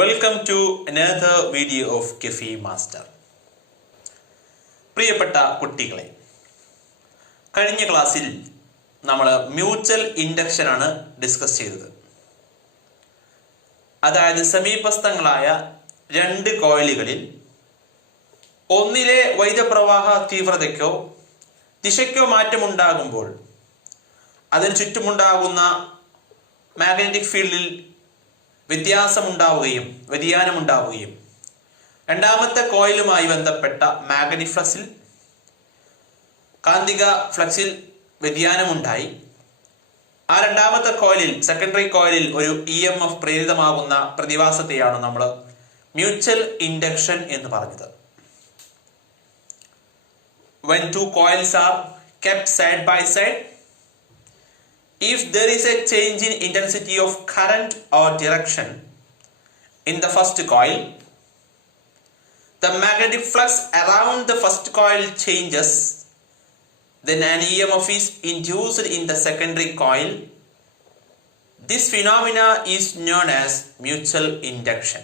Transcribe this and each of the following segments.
Welcome to another video of കെഫി master. പ്രിയപ്പെട്ട കുട്ടികളെ, കഴിഞ്ഞ ക്ലാസ്സിൽ നമ്മൾ മ്യൂച്വൽ ഇൻഡക്ഷൻ ആണ് ഡിസ്കസ് ചെയ്തത്. അതായത് സമീപസ്ഥങ്ങളായ രണ്ട് കോയിലുകളിൽ ഒന്നിലെ വൈദ്യുതപ്രവാഹ തീവ്രതയ്ക്കോ ദിശയ്ക്കോ മാറ്റമുണ്ടാകുമ്പോൾ അതിന് ചുറ്റുമുണ്ടാകുന്ന മാഗ്നറ്റിക് ഫീൽഡിൽ വ്യതിയാനമുണ്ടാവുകയും രണ്ടാമത്തെ കോയിലുമായി ബന്ധപ്പെട്ട മാഗ്നറ്റിക് ഫ്ലക്സിൽ കാന്തിക ഫ്ലക്സിൽ വ്യതിയാനമുണ്ടായി ആ രണ്ടാമത്തെ കോയിലിൽ സെക്കൻഡറി കോയിലിൽ ഒരു EMF പ്രേരിതമാകുന്ന പ്രതിഭാസത്തെയാണ് നമ്മൾ മ്യൂച്വൽ ഇൻഡക്ഷൻ എന്ന് പറഞ്ഞത്. When two coils are kept side by side, if there is a change in intensity of current or direction in the first coil, the magnetic flux around the first coil changes, then an EMF is induced in the secondary coil. This phenomena is known as mutual induction.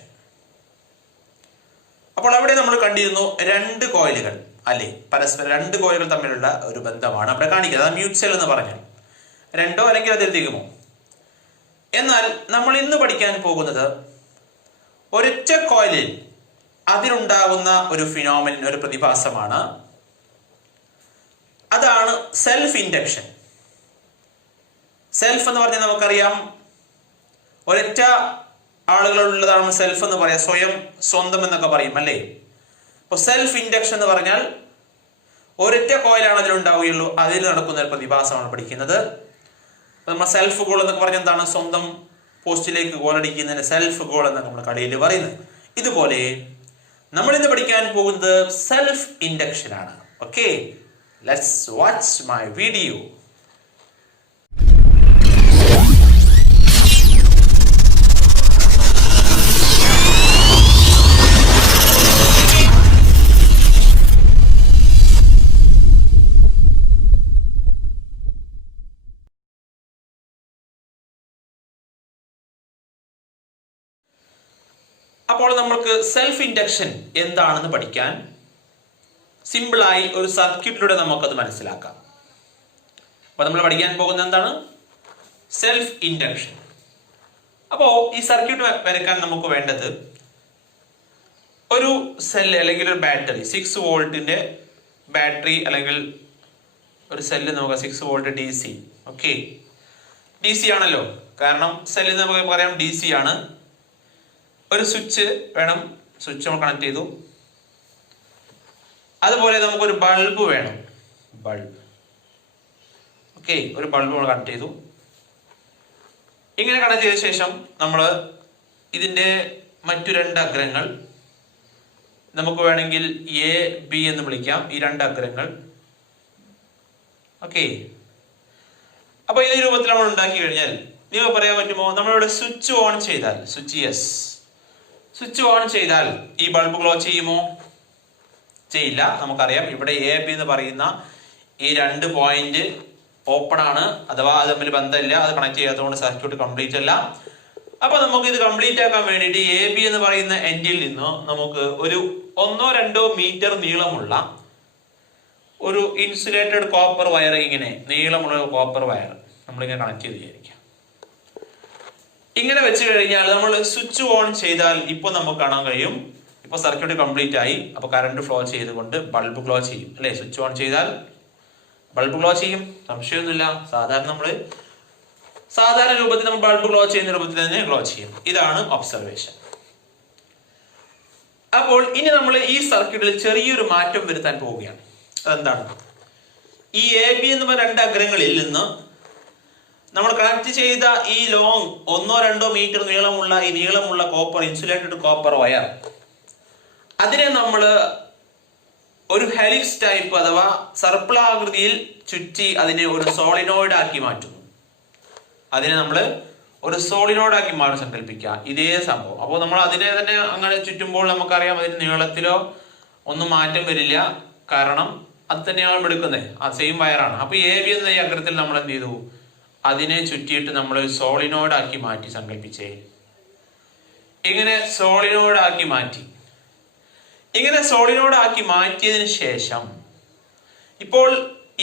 അപ്പോൾ അവിടെ നമ്മൾ കണ്ടിരുന്നു രണ്ട് കോയിലുകൾ അല്ലേ, പരസ്പരം രണ്ട് കോയിലുകൾ തമ്മിലുള്ള ഒരു ബന്ധമാണ് അവിടെ കാണിക്കുന്നത്. മ്യൂച്വൽ എന്ന് പറഞ്ഞാൽ രണ്ടോ അല്ലെങ്കിൽ അതിലധികമോ. എന്നാൽ നമ്മൾ ഇന്ന് പഠിക്കാൻ പോകുന്നത് ഒരൊറ്റ കോയിലിൽ അതിലുണ്ടാകുന്ന ഒരു ഫിനോമിനൻ, ഒരു പ്രതിഭാസമാണ്. അതാണ് സെൽഫ് ഇൻഡക്ഷൻ. സെൽഫ് എന്ന് പറഞ്ഞാൽ നമുക്കറിയാം ഒരൊറ്റ ആളുകളുള്ളതാണ് സെൽഫ് എന്ന് പറയാം, സ്വന്തം എന്നൊക്കെ പറയും അല്ലേ. അപ്പോൾ സെൽഫ് ഇൻഡക്ഷൻ എന്ന് പറഞ്ഞാൽ ഒരൊറ്റ കോയിലാണ് അതിലുണ്ടാവുകയുള്ളൂ, അതിൽ നടക്കുന്ന ഒരു പ്രതിഭാസമാണ് പഠിക്കുന്നത്. നമ്മൾ സെൽഫ് ഗോൾ എന്നൊക്കെ പറഞ്ഞാൽ എന്താണ്? സ്വന്തം പോസ്റ്റിലേക്ക് ഗോൾ അടിക്കുന്നതിന് സെൽഫ് ഗോൾ എന്നൊക്കെ നമ്മൾ കളിയിൽ പറയുന്നത്. ഇതുപോലെ നമ്മൾ ഇന്ന് പഠിക്കാൻ പോകുന്നത് സെൽഫ് ഇൻഡക്ഷൻ ആണ്. Okay, let's watch my video. അപ്പോൾ നമ്മൾക്ക് സെൽഫ് ഇൻഡക്ഷൻ എന്താണെന്ന് പഠിക്കാൻ സിമ്പിളായി ഒരു സർക്യൂട്ടിലൂടെ നമുക്കത് മനസ്സിലാക്കാം. അപ്പോൾ നമ്മൾ പഠിക്കാൻ പോകുന്നത് എന്താണ്? Self induction. അപ്പോൾ ഈ സർക്യൂട്ട് വരയ്ക്കാൻ നമുക്ക് വേണ്ടത് ഒരു സെല്ല് അല്ലെങ്കിൽ ഒരു ബാറ്ററി, 6 വോൾട്ടിന്റെ ബാറ്ററി അല്ലെങ്കിൽ ഒരു സെല്ല് നമുക്ക് 6 വോൾട്ട് DC. ഓക്കെ, DC ആണല്ലോ, കാരണം സെല്ലിന് നമുക്ക് പറയാം DC ആണ്. ഒരു സ്വിച്ച് വേണം, സ്വിച്ച് നമ്മൾ കണക്ട് ചെയ്തു. അതുപോലെ നമുക്കൊരു ബൾബ് വേണം, ബൾബ്. ഓക്കെ, ഒരു ബൾബ് നമ്മൾ കണക്ട് ചെയ്തു. ഇങ്ങനെ കണക്ട് ചെയ്ത ശേഷം നമ്മൾ ഇതിന്റെ മറ്റു രണ്ട് അഗ്രങ്ങൾ നമുക്ക് വേണമെങ്കിൽ AB എന്ന് വിളിക്കാം, ഈ രണ്ട് അഗ്രങ്ങൾ. ഓക്കെ, അപ്പൊ ഈ രൂപത്തിൽ നമ്മൾ ഉണ്ടാക്കി കഴിഞ്ഞാൽ നിങ്ങൾക്ക് പറയാൻ പറ്റുമോ, നമ്മളിവിടെ സ്വിച്ച് ഓൺ ചെയ്താൽ, സ്വിച്ച് ഓൺ ചെയ്താൽ ഈ ബൾബ് ഗ്ലോ ചെയ്യുമോ? ചെയ്യില്ല. നമുക്കറിയാം ഇവിടെ AB എന്ന് പറയുന്ന ഈ രണ്ട് പോയിന്റ് ഓപ്പൺ ആണ്, അഥവാ അത് തമ്മിൽ ബന്ധമില്ല, അത് കണക്ട് ചെയ്യാത്തതുകൊണ്ട് സർക്യൂട്ട് കംപ്ലീറ്റ് അല്ല. അപ്പൊ നമുക്ക് ഇത് കംപ്ലീറ്റ് ആക്കാൻ വേണ്ടിയിട്ട് AB എന്ന് പറയുന്ന എൻഡിൽ നിന്ന് നമുക്ക് ഒരു 1-2 മീറ്റർ നീളമുള്ള ഒരു ഇൻസുലേറ്റഡ് കോപ്പർ വയർ, ഇങ്ങനെ നീളമുള്ള കോപ്പർ വയർ നമ്മളിങ്ങനെ കണക്ട് ചെയ്ത് വിചാരിക്കാം. ഇങ്ങനെ വെച്ച് കഴിഞ്ഞാൽ നമ്മൾ സ്വിച്ച് ഓൺ ചെയ്താൽ ഇപ്പൊ നമുക്ക് കാണാൻ കഴിയും, ഇപ്പൊ സർക്യൂട്ട് കംപ്ലീറ്റ് ആയി. അപ്പൊ കറണ്ട് ഫ്ലോ ചെയ്തുകൊണ്ട് ബൾബ് ഗ്ലോ ചെയ്യും അല്ലെ. സ്വിച്ച് ഓൺ ചെയ്താൽ ബൾബ് ഗ്ലോ ചെയ്യും, സംശയമൊന്നുമില്ല. സാധാരണ രൂപത്തിൽ നമ്മൾ ബൾബ് ഗ്ലോ ചെയ്യുന്ന രൂപത്തിൽ തന്നെ ഗ്ലോ ചെയ്യും. ഇതാണ് ഒബ്സർവേഷൻ. അപ്പോൾ ഇനി നമ്മൾ ഈ സർക്യൂട്ടിൽ ചെറിയൊരു മാറ്റം വരുത്താൻ പോവുകയാണ്. അതെന്താണ്? ഈ AB എന്ന് പറയുന്ന രണ്ട് അഗ്രങ്ങളിൽ നിന്ന് നമ്മൾ കണക്ട് ചെയ്ത ഈ ലോങ് 1-2 മീറ്റർ നീളമുള്ള കോപ്പർ, ഇൻസുലേറ്റഡ് കോപ്പർ വയർ, അതിനെ നമ്മൾ ഒരു ഹെലിക്സ് ടൈപ്പ് അഥവാ സർപ്പിളാകൃതിയിൽ ചുറ്റി അതിനെ ഒരു സോളിനോയിഡ് ആക്കി മാറ്റുന്നു. അതിനെ നമ്മൾ ഒരു സോളിനോയിഡ് ആക്കി മാറ്റി സങ്കല്പിക്കുക, ഇതേ സംഭവം. അപ്പോൾ നമ്മൾ അതിനെ തന്നെ അങ്ങനെ ചുറ്റുമ്പോൾ നമുക്കറിയാം അതിന് നീളത്തിലോ ഒന്നും മാറ്റം വരില്ല, കാരണം അത് തന്നെയാണ് എടുക്കുന്നത്, ആ സെയിം വയറാണ്. അപ്പൊ AB എന്ന ഈ അഗ്രത്തിൽ നമ്മൾ എന്ത് ചെയ്തു? അതിനെ ചുറ്റിയിട്ട് നമ്മൾ സോളിനോയിഡ് ആക്കി മാറ്റി സങ്കല്പിച്ചേ. ഇങ്ങനെ സോളിനോയിഡ് ആക്കി മാറ്റി. ഇങ്ങനെ സോളിനോയിഡ് ആക്കി മാറ്റിയതിന് ശേഷം ഇപ്പോൾ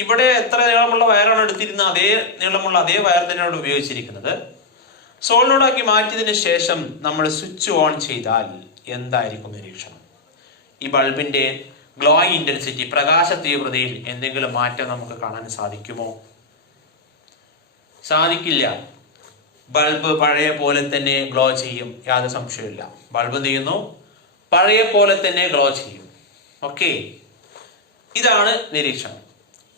ഇവിടെ എത്ര നീളമുള്ള വയറാണ് എടുത്തിരുന്നത്, അതേ നീളമുള്ള അതേ വയർ തന്നെയാണ് ഉപയോഗിച്ചിരിക്കുന്നത്. സോളിനോയിഡ് ആക്കി മാറ്റിയതിന് ശേഷം നമ്മൾ സ്വിച്ച് ഓൺ ചെയ്താൽ എന്തായിരിക്കും നിരീക്ഷണം? ഈ ബൾബിന്റെ ഗ്ലോയിങ് ഇന്റൻസിറ്റി, പ്രകാശ തീവ്രതയിൽ എന്തെങ്കിലും മാറ്റം നമുക്ക് കാണാൻ സാധിക്കുമോ? സാധിക്കില്ല. ബൾബ് പഴയ പോലെ തന്നെ ഗ്ലോ ചെയ്യും, യാതൊരു സംശയമില്ല. ബൾബ് എന്ത് ചെയ്യുന്നു? പഴയ പോലെ തന്നെ ഗ്ലോ ചെയ്യും. ഓക്കെ, ഇതാണ് നിരീക്ഷണം.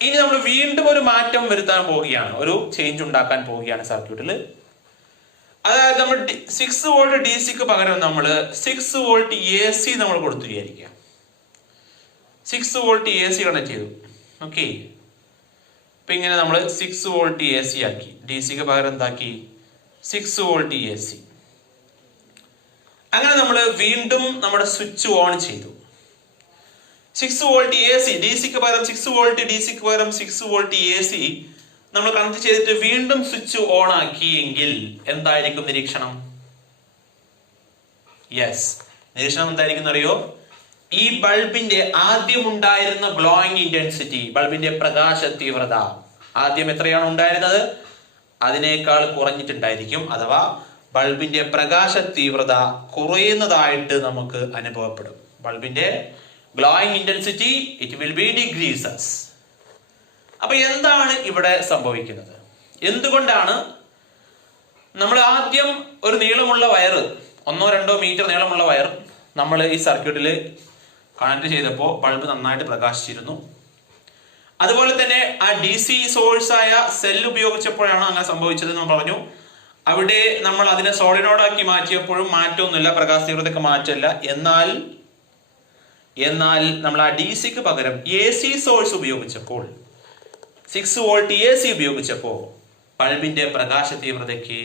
ഇനി നമ്മൾ വീണ്ടും ഒരു മാറ്റം വരുത്താൻ പോവുകയാണ്, ഒരു ചേഞ്ച് ഉണ്ടാക്കാൻ പോവുകയാണ് സർക്യൂട്ടിൽ. അതായത് നമ്മൾ 6 വോൾട്ട് ഡി സിക്ക് പകരം നമ്മൾ 6 വോൾട്ട് എ സി നമ്മൾ കൊടുത്തു വിചാരിക്കുക. 6 വോൾട്ട് എ സി കണക്ട് ചെയ്തു. ഓക്കെ, ഇപ്പൊ ഇങ്ങനെ നമ്മൾ 6 വോൾട്ട് എ സി ആക്കി. ഡി സിക്ക് പകരം എന്താക്കി? 6 വോൾട്ട് എ സി. അങ്ങനെ നമ്മൾ വീണ്ടും നമ്മുടെ സ്വിച്ച് ഓൺ ചെയ്തു. 6 വോൾട്ട് എ സി, ഡി സിക്ക് പകരം 6 വോൾട്ട്, ഡി സിക്ക് പകരം 6 വോൾട്ട് എ സി നമ്മൾ കണക്ട് ചെയ്തിട്ട് വീണ്ടും സ്വിച്ച് ഓൺ ആക്കിയെങ്കിൽ എന്തായിരിക്കും നിരീക്ഷണം? യെസ്, നിരീക്ഷണം എന്തായിരിക്കും അറിയോ? ഈ ബൾബിന്റെ ആദ്യം ഉണ്ടായിരുന്ന ഗ്ലോയിങ് ഇന്റൻസിറ്റി, ബൾബിന്റെ പ്രകാശ തീവ്രത ആദ്യം എത്രയാണ് ഉണ്ടായിരുന്നത്? അതിനേക്കാൾ കുറഞ്ഞിട്ടുണ്ടായിരിക്കും. അഥവാ ബൾബിന്റെ പ്രകാശ തീവ്രത കുറയുന്നതായിട്ട് നമുക്ക് അനുഭവപ്പെടും. ബൾബിന്റെ glowing intensity it will be decreases. അപ്പൊ എന്താണ് ഇവിടെ സംഭവിക്കുന്നത്? എന്തുകൊണ്ടാണ് നമ്മൾ ആദ്യം ഒരു നീളമുള്ള വയർ, 1-2 മീറ്റർ നീളമുള്ള വയർ നമ്മൾ ഈ സർക്യൂട്ടിൽ കണക്ട് ചെയ്തപ്പോൾ ബൾബ് നന്നായിട്ട് പ്രകാശിച്ചിരുന്നു. അതുപോലെ തന്നെ ആ ഡി സി സോഴ്സ് ആയ സെൽ ഉപയോഗിച്ചപ്പോഴാണ് അങ്ങനെ സംഭവിച്ചത് എന്ന് പറഞ്ഞു. അവിടെ നമ്മൾ അതിനെ സോളിനോയിഡ് ആക്കി മാറ്റിയപ്പോഴും മാറ്റമൊന്നുമില്ല, പ്രകാശ തീവ്രതയ്ക്ക് മാറ്റമില്ല. എന്നാൽ നമ്മൾ ആ ഡി സിക്ക് പകരം എ സി സോഴ്സ് ഉപയോഗിച്ചപ്പോൾ, 6 വോൾട്ട് എ സി ഉപയോഗിച്ചപ്പോൾ ബൾബിന്റെ പ്രകാശ തീവ്രതയ്ക്ക്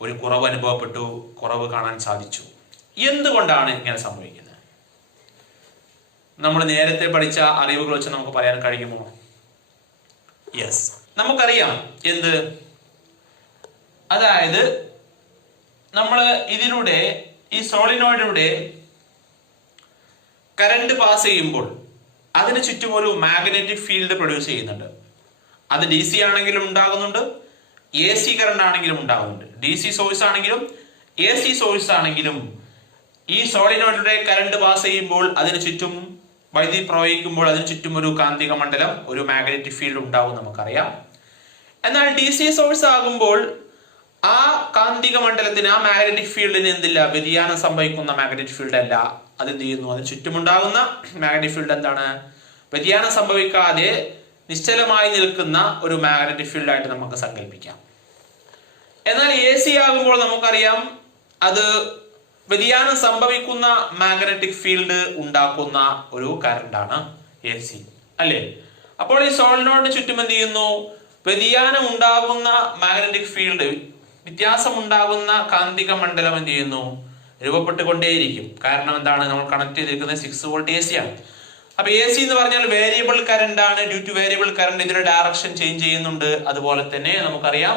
ഒരു കുറവ് അനുഭവപ്പെട്ടു, കുറവ് കാണാൻ സാധിച്ചു. എന്തുകൊണ്ടാണ് ഇങ്ങനെ സംഭവിക്കുന്നത്? നമ്മൾ നേരത്തെ പഠിച്ച അറിവുകൾ വെച്ച് നമുക്ക് പറയാൻ കഴിയുമോ? യെസ്, നമുക്കറിയാം. എന്ത്? അതായത് നമ്മൾ ഇതിലൂടെ, ഈ സോളിനോയിഡിലൂടെ കറണ്ട് പാസ് ചെയ്യുമ്പോൾ അതിന് ചുറ്റും ഒരു മാഗ്നറ്റിക് ഫീൽഡ് പ്രൊഡ്യൂസ് ചെയ്യുന്നുണ്ട്. അത് ഡി സി ആണെങ്കിലും ഉണ്ടാകുന്നുണ്ട്, എ സി കറണ്ട് ആണെങ്കിലും ഉണ്ടാകുന്നുണ്ട്. ഡി സി സോഴ്സ് ആണെങ്കിലും എ സി സോഴ്സ് ആണെങ്കിലും ഈ സോളിനോയിഡിലൂടെ കറണ്ട് പാസ് ചെയ്യുമ്പോൾ അതിന് ചുറ്റും വൈദ്യുതി പ്രവഹിക്കുമ്പോൾ അതിന് ചുറ്റും ഒരു കാന്തിക മണ്ഡലം, ഒരു മാഗ്നറ്റിക് ഫീൽഡ് ഉണ്ടാവും, നമുക്കറിയാം. എന്നാൽ ഡി സി സോഴ്സ് ആകുമ്പോൾ ആ കാന്തിക മണ്ഡലത്തിന്, ആ മാഗ്നറ്റിക് ഫീൽഡിന് എന്തില്ല? വ്യതിയാനം സംഭവിക്കുന്ന മാഗ്നറ്റിക് ഫീൽഡ് അല്ല. അതെന്ത് ചെയ്യുന്നു? അതിന് ചുറ്റുമുണ്ടാകുന്ന മാഗ്നറ്റിക് ഫീൽഡ് എന്താണ്? വ്യതിയാനം സംഭവിക്കാതെ നിശ്ചലമായി നിൽക്കുന്ന ഒരു മാഗ്നറ്റിക് ഫീൽഡ് ആയിട്ട് നമുക്ക് സങ്കല്പിക്കാം. എന്നാൽ എ സി ആകുമ്പോൾ നമുക്കറിയാം അത് വ്യതിയാനം സംഭവിക്കുന്ന മാഗ്നറ്റിക് ഫീൽഡ് ഉണ്ടാക്കുന്ന ഒരു കറണ്ടാണ് എ സി, അല്ലേ? അപ്പോൾ ഈ സോളിനോയിഡിന് ചുറ്റും എന്ത് ചെയ്യുന്നു? വ്യതിയാനം ഉണ്ടാകുന്ന മാഗ്നറ്റിക് ഫീൽഡ്, വ്യത്യാസം ഉണ്ടാകുന്ന കാന്തിക മണ്ഡലം എന്ത് ചെയ്യുന്നു? രൂപപ്പെട്ടുകൊണ്ടേയിരിക്കും. കാരണം എന്താണ്? നമ്മൾ കണക്ട് ചെയ്തിരിക്കുന്നത് 6 വോൾട്ട് എ സി ആണ്. അപ്പൊ എ സി എന്ന് പറഞ്ഞാൽ വേരിയബിൾ കറണ്ട് ആണ്. ഡ്യൂ ടു വേരിയബിൾ കറണ്ട് ഇതിന്റെ ഡയറക്ഷൻ ചേഞ്ച് ചെയ്യുന്നുണ്ട്. അതുപോലെ തന്നെ നമുക്കറിയാം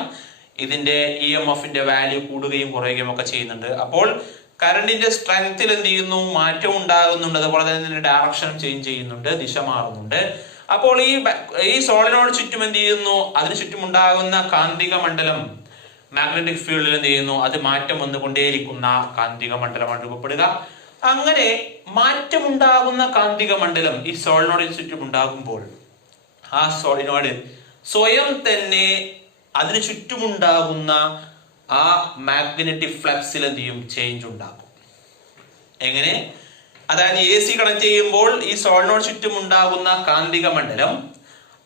ഇതിന്റെ ഇ എം എഫിന്റെ വാല്യൂ കൂടുകയും കുറയുകയും ഒക്കെ ചെയ്യുന്നുണ്ട്. അപ്പോൾ കറണ്ടിന്റെ സ്ട്രെങ്ത്തിൽ എന്ത് ചെയ്യുന്നു? മാറ്റം ഉണ്ടാകുന്നുണ്ട്. അതുപോലെ തന്നെ ഇതിന്റെ ഡയറക്ഷൻ ചേഞ്ച് ചെയ്യുന്നുണ്ട്, ദിശ മാറുന്നുണ്ട്. അപ്പോൾ ഈ സോളിനോട് ചുറ്റും എന്ത് ചെയ്യുന്നു? അതിന് ചുറ്റും ഉണ്ടാകുന്ന കാന്തിക മണ്ഡലം, മാഗ്നറ്റിക് ഫീൽഡിൽ എന്ത് ചെയ്യുന്നു? അത് മാറ്റം വന്നുകൊണ്ടേയിരിക്കുന്ന കാന്തിക മണ്ഡലമാണ് രൂപപ്പെടുക. അങ്ങനെ മാറ്റമുണ്ടാകുന്ന കാന്തിക മണ്ഡലം ഈ സോളിനോയിഡിന് ചുറ്റും ഉണ്ടാകുമ്പോൾ ആ സോളിനോയിഡ് സ്വയം തന്നെ അതിന് ചുറ്റുമുണ്ടാകുന്ന ആ മാഗ്നറ്റിക് ഫ്ലക്സിൽ എന്ത് ചെയ്യും? ചേഞ്ച് ഉണ്ടാകും. എങ്ങനെ? അതായത് എ സി കണക്ട് ചെയ്യുമ്പോൾ ഈ സോളിനോയിഡ് ചുറ്റും ഉണ്ടാകുന്ന കാന്തിക മണ്ഡലം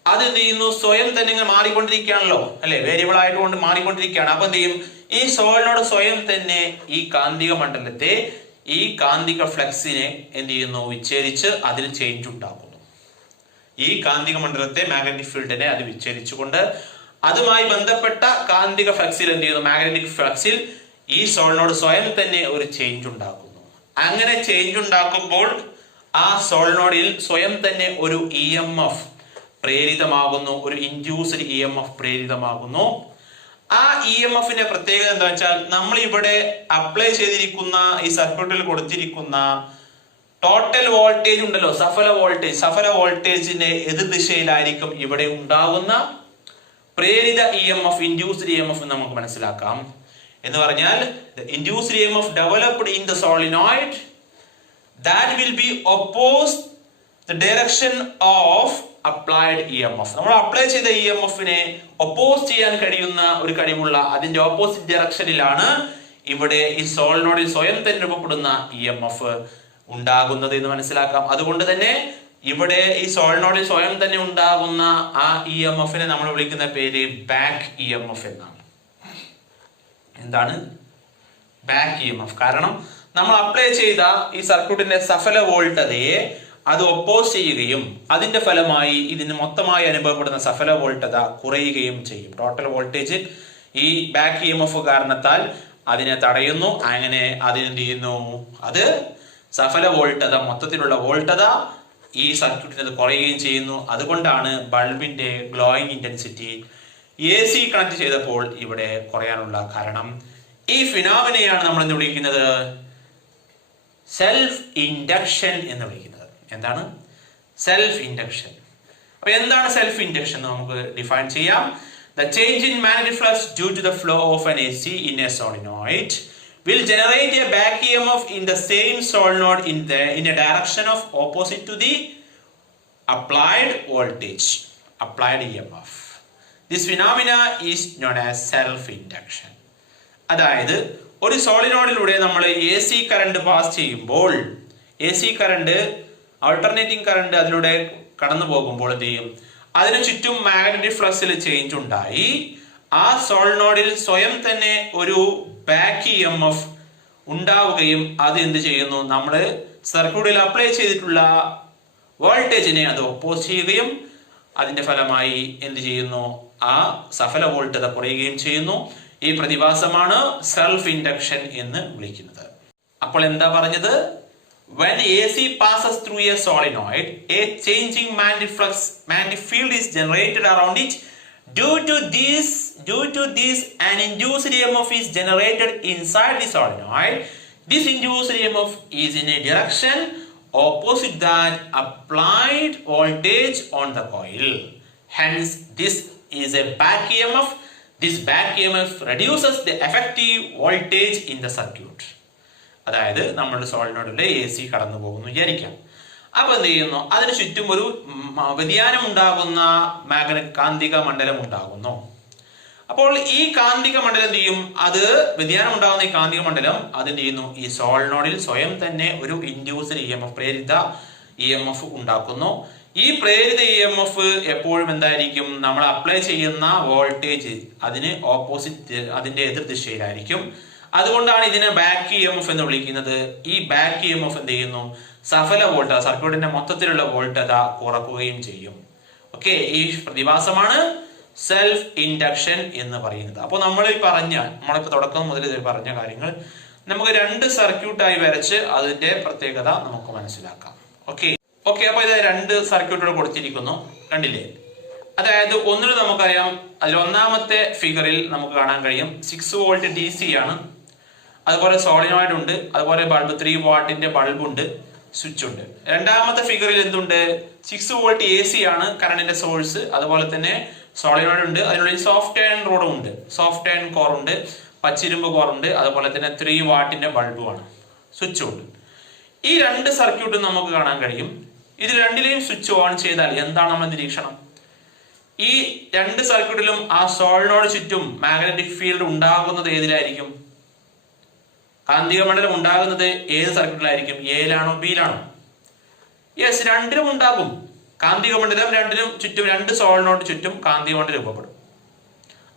അത് എന്ത് ചെയ്യുന്നു? സ്വയം തന്നെ ഇങ്ങനെ മാറിക്കൊണ്ടിരിക്കുകയാണല്ലോ, അല്ലെ? വേരിയബിൾ ആയിട്ടുകൊണ്ട് മാറിക്കൊണ്ടിരിക്കുകയാണ്. അപ്പൊ എന്ത് ചെയ്യും? ഈ സോളിനോയിഡ് സ്വയം തന്നെ ഈ കാന്തിക മണ്ഡലത്തെ, ഈ കാന്തിക ഫ്ലക്സിനെ എന്ത് ചെയ്യുന്നു? വിച്ഛേദിച്ച് അതിൽ ചേഞ്ച് ഉണ്ടാക്കുന്നു. ഈ കാന്തിക മണ്ഡലത്തെ, മാഗ്നറ്റിക് ഫീൽഡിനെ അത് വിച്ഛേദിച്ചുകൊണ്ട് അതുമായി ബന്ധപ്പെട്ട കാന്തിക ഫ്ലക്സിൽ എന്ത് ചെയ്യുന്നു? മാഗ്നറ്റിക് ഫ്ലക്സിൽ ഈ സോളിനോയിഡ് സ്വയം തന്നെ ഒരു ചേഞ്ച് ഉണ്ടാക്കുന്നു. അങ്ങനെ ചേഞ്ച് ഉണ്ടാക്കുമ്പോൾ ആ സോളിനോയിഡിൽ സ്വയം തന്നെ ഒരു ഇ എം എഫ് പ്രേരിതമാകുന്നു, ഒരു ഇൻഡ്യൂസ്ഡ് ഇ എം എഫ് പ്രേരിതമാകുന്നു. ആ ഇ എം എഫിന്റെ പ്രത്യേകത എന്താ വെച്ചാൽ നമ്മൾ ഇവിടെ അപ്ലൈ ചെയ്തിരിക്കുന്ന ഈ സർക്യൂട്ടിൽ കൊടുത്തിരിക്കുന്ന ടോട്ടൽ വോൾട്ടേജ് ഉണ്ടല്ലോ, സഫല വോൾട്ടേജിന്റെ എതിർ ദിശയിലായിരിക്കും ഇവിടെ ഉണ്ടാകുന്ന പ്രേരിത E M F, induced E M F നമുക്ക് മനസ്സിലാക്കാം. എന്ന് പറഞ്ഞാൽ induced E M F developed in the solenoid that will be opposed the direction of applied EMF. നമ്മൾ അപ്ലൈ ചെയ്ത ഇ എം എഫിനെ ഒപ്പോസ് ചെയ്യാൻ കഴിയുന്ന ഒരു കഴിവുള്ള അതിന്റെ ഓപ്പോസിറ്റ് ഡയറക്ഷനിലാണ് ഇവിടെ ഈ സോളിനോഡിൽ സ്വയം തന്നെ രൂപപ്പെടുന്ന ഇ എം എഫ് ഉണ്ടാകുന്നത് എന്ന് മനസ്സിലാക്കാം. അതുകൊണ്ട് തന്നെ ഇവിടെ ഈ സോളിനോഡിൽ സ്വയം തന്നെ ഉണ്ടാകുന്ന ആ ഇ എം എഫിനെ നമ്മൾ വിളിക്കുന്ന പേര് ബാക്ക് ഇ എം എഫ് എന്നാണ്. എന്താണ് ബാക്ക് ഇ എം എഫ്? കാരണം നമ്മൾ അപ്ലൈ ചെയ്ത ഈ സർക്യൂട്ടിന്റെ സഫല വോൾട്ടതയെ അത് ഒപ്പോസ് ചെയ്യുകയും അതിന്റെ ഫലമായി ഇതിന് മൊത്തമായി അനുഭവപ്പെടുന്ന സഫല വോൾട്ടത കുറയുകയും ചെയ്യും. ടോട്ടൽ വോൾട്ടേജ് ഈ ബാക്ക് ഇ എം എഫ് കാരണത്താൽ അതിനെ തടയുന്നു. അങ്ങനെ അതിനെന്ത് ചെയ്യുന്നു? അത് സഫല വോൾട്ടത, മൊത്തത്തിലുള്ള വോൾട്ടത ഈ സർക്യൂട്ടിന് കുറയുകയും ചെയ്യുന്നു. അതുകൊണ്ടാണ് ബൾബിന്റെ ഗ്ലോയിങ് ഇന്റൻസിറ്റി AC കണക്ട് ചെയ്തപ്പോൾ ഇവിടെ കുറയാനുള്ള കാരണം. ഈ ഫിനോമിനയാണ് നമ്മൾ എന്ത് വിളിക്കുന്നത്? സെൽഫ് ഇൻഡക്ഷൻ എന്ന് വിളിക്കുന്നത്. എന്താണ് സെൽഫ് ഇൻഡക്ഷൻ? അപ്പൊ എന്താണ് സെൽഫ് ഇൻഡക്ഷൻ എന്ന് നമുക്ക് ഡിഫൈൻ ചെയ്യാം. The change in magnetic flux due to the flow of an AC in a solenoid will generate a back EMF in the same solenoid in a direction of opposite to the applied voltage, applied EMF. This phenomena is known as self induction. അതായത് ഒരു സോളിനോഡിലൂടെ നമ്മൾ AC current pass ചെയ്യുമ്പോൾ, AC current alternating current അതിലൂടെ കടന്നു പോകുമ്പോൾ എന്ത് ചെയ്യും? അതിനു ചുറ്റും മാഗ്നറ്റിക് ഫ്ലക്സിൽ ചേഞ്ച് ഉണ്ടായി ആ സോളിനോഡിൽ സ്വയം തന്നെ ഒരു ബാക്ക് ഇ എം എഫ് ഉണ്ടാവുകയും അത് എന്ത് ചെയ്യുന്നു? നമ്മൾ സർക്യൂട്ടിൽ അപ്ലൈ ചെയ്തിട്ടുള്ള വോൾട്ടേജിനെ അത് ഒപ്പോസ് ചെയ്യുകയും അതിന്റെ ഫലമായി എന്ത് ചെയ്യുന്നു? ആ സഫല വോൾട്ടത കുറയുകയും ചെയ്യുന്നു. ഈ പ്രതിഭാസമാണ് സെൽഫ് ഇൻഡക്ഷൻ എന്ന് വിളിക്കുന്നത്. അപ്പോൾ എന്താ പറഞ്ഞത്? When AC passes through a solenoid, a changing magnetic field is generated around it. Due to this, an induced EMF is generated inside the solenoid. This induced EMF is in a direction opposite that applied voltage on the coil. Hence, this is a back EMF. This back EMF reduces the effective voltage in the circuit. അതായത് നമ്മുടെ സോളിനോഡിലെ AC കടന്നു പോകുന്നു വിചാരിക്കാം. അപ്പൊ എന്ത് ചെയ്യുന്നു? അതിന് ചുറ്റും ഒരു വ്യതിയാനം ഉണ്ടാകുന്ന കാന്തിക മണ്ഡലം ഉണ്ടാകുന്നു. അപ്പോൾ ഈ കാന്തിക മണ്ഡലം എന്ത് ചെയ്യും? അത് വ്യതിയാനം ഉണ്ടാകുന്ന ഈ കാന്തിക മണ്ഡലം അതെന്ത് ചെയ്യുന്നു? ഈ സോളിനോഡിൽ സ്വയം തന്നെ ഒരു ഇൻഡ്യൂസ്ഡ് EMF, പ്രേരിത EMF ഉണ്ടാക്കുന്നു. ഈ പ്രേരിത EMF എപ്പോഴും എന്തായിരിക്കും? നമ്മൾ അപ്ലൈ ചെയ്യുന്ന വോൾട്ടേജ് അതിന് ഓപ്പോസിറ്റ്, അതിന്റെ എതിർ ദിശയിലായിരിക്കും. അതുകൊണ്ടാണ് ഇതിനെ ബാക്ക് ഇ എം എഫ് എന്ന് വിളിക്കുന്നത്. ഈ ബാക്ക് ഇ എം എഫ് എന്ത് ചെയ്യുന്നു? സഫല വോൾട്ടത, സർക്യൂട്ടിന്റെ മൊത്തത്തിലുള്ള വോൾട്ടത കുറക്കുകയും ചെയ്യും. ഓക്കെ, ഈ പ്രതിഭാസമാണ് സെൽഫ് ഇൻഡക്ഷൻ എന്ന് പറയുന്നത്. അപ്പോൾ നമ്മളിപ്പോ തുടക്കം മുതൽ പറഞ്ഞ കാര്യങ്ങൾ നമുക്ക് രണ്ട് സർക്യൂട്ടായി വരച്ച് അതിന്റെ പ്രത്യേകത നമുക്ക് മനസ്സിലാക്കാം. ഓക്കെ, അപ്പൊ ഇത് രണ്ട് സർക്യൂട്ടുകൾ കൊടുത്തിരിക്കുന്നു, കണ്ടില്ലേ? അതായത് ഒന്നിൽ നമുക്കറിയാം, അതിൽ ഒന്നാമത്തെ ഫിഗറിൽ നമുക്ക് കാണാൻ കഴിയും 6 വോൾട്ട് DC ആണ്. അതുപോലെ സോളിനോയിഡ് ഉണ്ട്, അതുപോലെ ബൾബ് 3 വാട്ടിന്റെ ബൾബ് ഉണ്ട്, സ്വിച്ച് ഉണ്ട്. രണ്ടാമത്തെ ഫിഗറിൽ എന്തുണ്ട്? 6 വോൾട്ട് AC ആണ് കറണ്ടിന്റെ സോഴ്സ്. അതുപോലെ തന്നെ സോളിനോയിഡ് ഉണ്ട്, അതിനുള്ളിൽ സോഫ്റ്റ് അയൺ റോഡും ഉണ്ട്, സോഫ്റ്റ് അയൺ കോർ ഉണ്ട്, പച്ചിരുമ്പ് കോർ ഉണ്ട്. അതുപോലെ തന്നെ 3 വാട്ടിന്റെ ബൾബുമാണ്, സ്വിച്ചും ഉണ്ട്. ഈ രണ്ട് സർക്യൂട്ടും നമുക്ക് കാണാൻ കഴിയും. ഇത് രണ്ടിലെയും സ്വിച്ച് ഓൺ ചെയ്താൽ എന്താണ് നമ്മൾ നിരീക്ഷണം? ഈ രണ്ട് സർക്യൂട്ടിലും ആ സോളിനോട് ചുറ്റും മാഗ്നറ്റിക് ഫീൽഡ് ഉണ്ടാകുന്നത് ഏതിലായിരിക്കും? കാന്തിക മണ്ഡലം ഉണ്ടാകുന്നത് ഏത് സർക്യൂട്ടിലായിരിക്കും? എയിലാണോ ബിയിലാണോ? യെസ്, രണ്ടിലും ഉണ്ടാകും കാന്തിക മണ്ഡലം. രണ്ടിനും ചുറ്റും, രണ്ട് സോളിനോട് ചുറ്റും കാന്തിക മണ്ഡലം രൂപപ്പെടും,